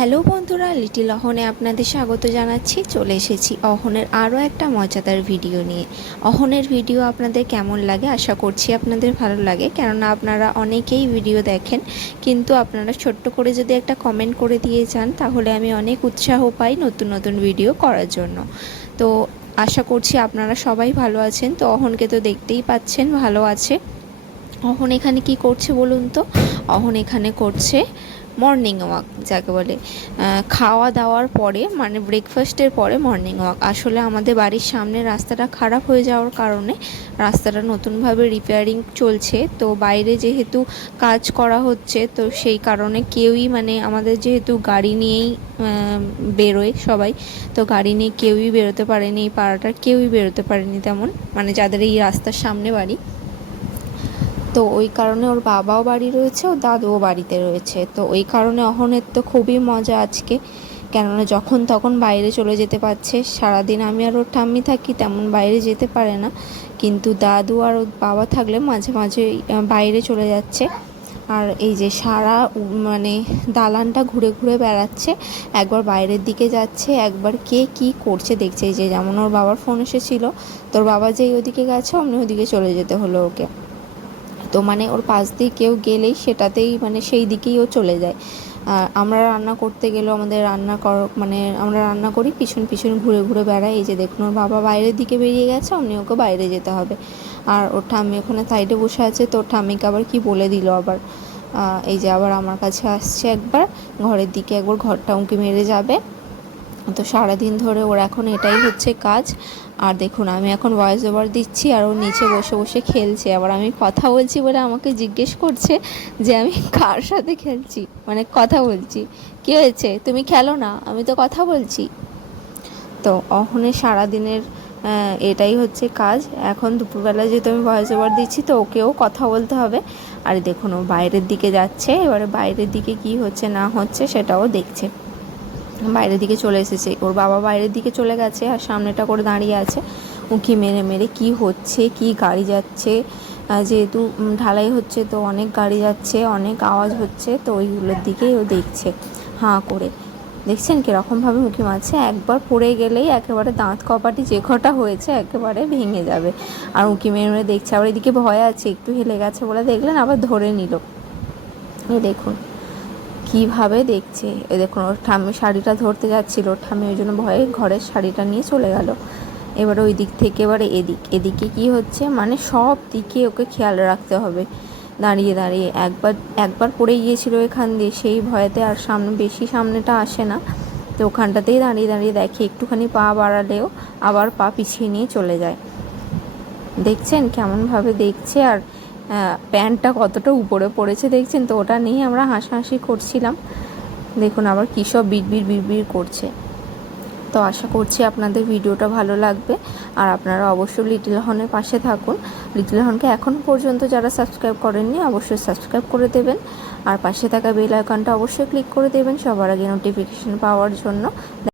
Hello বন্ধুরা, little অহনে আপনাদের স্বাগত জানাচ্ছি। চলে এসেছি অহনের আরও একটা মজাদার ভিডিও নিয়ে। অহনের ভিডিও আপনাদের কেমন লাগে? আশা করছি আপনাদের ভালো লাগে। কেননা আপনারা অনেকেই ভিডিও দেখেন, কিন্তু আপনারা ছোট্ট করে যদি একটা কমেন্ট করে দিয়ে যান, তাহলে আমি অনেক উৎসাহ পাই নতুন নতুন ভিডিও করার জন্য। তো আশা করছি আপনারা সবাই ভালো আছেন। তো অহনকে তো দেখতেই পাচ্ছেন, ভালো আছে। অহন এখানে কি করছে বলুন তো? অহন এখানে করছে মর্নিং ওয়াক যাকে বলে। খাওয়া দাওয়ার পরে মানে ব্রেকফাস্টের পরে মর্নিং ওয়াক আসলে আমাদের বাড়ির সামনে রাস্তাটা খারাপ হয়ে যাওয়ার কারণে রাস্তাটা নতুনভাবে রিপেয়ারিং চলছে। তো বাইরে যেহেতু কাজ করা হচ্ছে, তো সেই কারণে কেউই মানে আমাদের যেহেতু গাড়ি নিয়েই বেরোয় সবাই, তো গাড়ি নিয়ে কেউই বেরোতে পারেনি, এই পাড়াটার কেউই বেরোতে পারেনি তেমন। মানে যাদের এই রাস্তার সামনে বাড়ি। তো ওই কারণে ওর বাবাও বাড়ি রয়েছে ও দাদুও বাড়িতে রয়েছে। তো ওই কারণে অহনের তো খুবই মজা আজকে। কেননা যখন তখন বাইরে চলে যেতে পারছে। সারাদিন আমি আর ওর ঠাম্মি থাকি, তেমন বাইরে যেতে পারে না। কিন্তু দাদু আর ওর বাবা থাকলে মাঝে মাঝে বাইরে চলে যাচ্ছে। আর এই যে সারা মানে দালানটা ঘুরে ঘুরে বেড়াচ্ছে, একবার বাইরের দিকে যাচ্ছে, একবার কে কি করছে দেখছে। যে যেমন ওর বাবার ফোন এসেছিল, তোর বাবা যেই ওদিকে গেছে, অমনি ওদিকে চলে যেতে হলো ওকে। তো মানে ওর পাশ দিয়ে কেউ গেলেই সেটাতেই মানে সেই দিকেই ও চলে যায়। আর আমরা রান্না করতে গেলেও আমাদের রান্না কর মানে আমরা রান্না করি, পিছন পিছন ঘুরে ঘুরে বেড়াই। এই যে দেখুন, ওর বাবা বাইরের দিকে বেরিয়ে গেছে, অমনি ওকে বাইরে যেতে হবে। আর ওর ঠাম্মি ওখানে সাইডে বসে আছে, তো ওর ঠাম্মিকে আবার কি বলে দিল আবার? এই যে আবার আমার কাছে আসছে একবার, ঘরের দিকে একবার ঘরটা উঁকি মেরে যাবে। তো সারাদিন ধরে ওর এখন এটাই হচ্ছে কাজ। আর দেখুন, আমি এখন ভয়েস ওভার দিচ্ছি আর ও নিচে বসে বসে খেলছে। আবার আমি কথা বলছি বলে আমাকে জিজ্ঞেস করছে যে আমি কার সাথে খেলছি? মানে কথা বলছি। কী হয়েছে? তুমি খেলো না? আমি তো কথা বলছি। তো অহনে সারাদিনের এটাই হচ্ছে কাজ। এখন দুপুরবেলা যেহেতু আমি ভয়েস ওভার দিচ্ছি, তো ওকেও কথা বলতে হবে। আর দেখুন, ও বাইরের দিকে যাচ্ছে। এবারে বাইরের দিকে কি হচ্ছে না হচ্ছে সেটাও দেখছে। বাইরের দিকে চলে এসেছে। ওর বাবা বাইরের দিকে চলে গেছে আর সামনেটা করে দাঁড়িয়ে আছে। উঁকি মেরে মেরে কি হচ্ছে, কি গাড়ি যাচ্ছে? যেহেতু ঢালাই হচ্ছে তো অনেক গাড়ি যাচ্ছে, অনেক আওয়াজ হচ্ছে তো ওইগুলোর দিকেই ও দেখছে, হাঁ করে। দেখছেন কীরকমভাবে উঁকি মারছে? একবার পড়ে গেলেই একেবারে দাঁত কপাটি যে কটা হয়েছে একেবারে ভেঙে যাবে। আর উঁকি মেরে মেরে দেখছে, আবার এদিকে ভয় আছে, একটু হেলে গেছে বলে দেখলেন, আবার ধরে নিল। দেখুন। কীভাবে দেখছে? এ দেখুন, ওর ঠাম্মি শাড়িটা ধরতে যাচ্ছিল। ওর ঠাম্মি ওই জন্য ভয়ে ঘরের শাড়িটা নিয়ে চলে গেল। এবারে ওই দিক থেকে এবারে এদিক। এদিকে কি হচ্ছে? মানে সব দিকে ওকে খেয়াল রাখতে হবে। দাঁড়িয়ে দাঁড়িয়ে। একবার একবার পড়ে গিয়েছিল এখান দিয়ে। সেই ভয়েতে আর সামনে বেশি সামনেটা আসে না। তো ওখানটাতেই দাঁড়িয়ে দাঁড়িয়ে দেখে একটুখানি পা বাড়ালেও আবার পা পিছিয়ে নিয়ে চলে যায়। দেখছেন? কেমনভাবে দেখছে? আর প্যান্টটা কতটা উপরে পড়েছে দেখছেন তো, ওটা নিয়ে আমরা হাসাহাসি করছিলাম। দেখুন আবার কী সব বিড়বিড় বিড়বিড় করছে। তো আশা করছি আপনাদের ভিডিওটা ভালো লাগবে। আর আপনারা অবশ্যই লিটিল হনের পাশে থাকুন। লিটিল হনকে এখন পর্যন্ত যারা সাবস্ক্রাইব করেননি, অবশ্যই সাবস্ক্রাইব করে দেবেন। আর পাশে থাকা বেল আইকনটা অবশ্যই ক্লিক করে দেবেন সবার আগে নোটিফিকেশন পাওয়ার জন্য।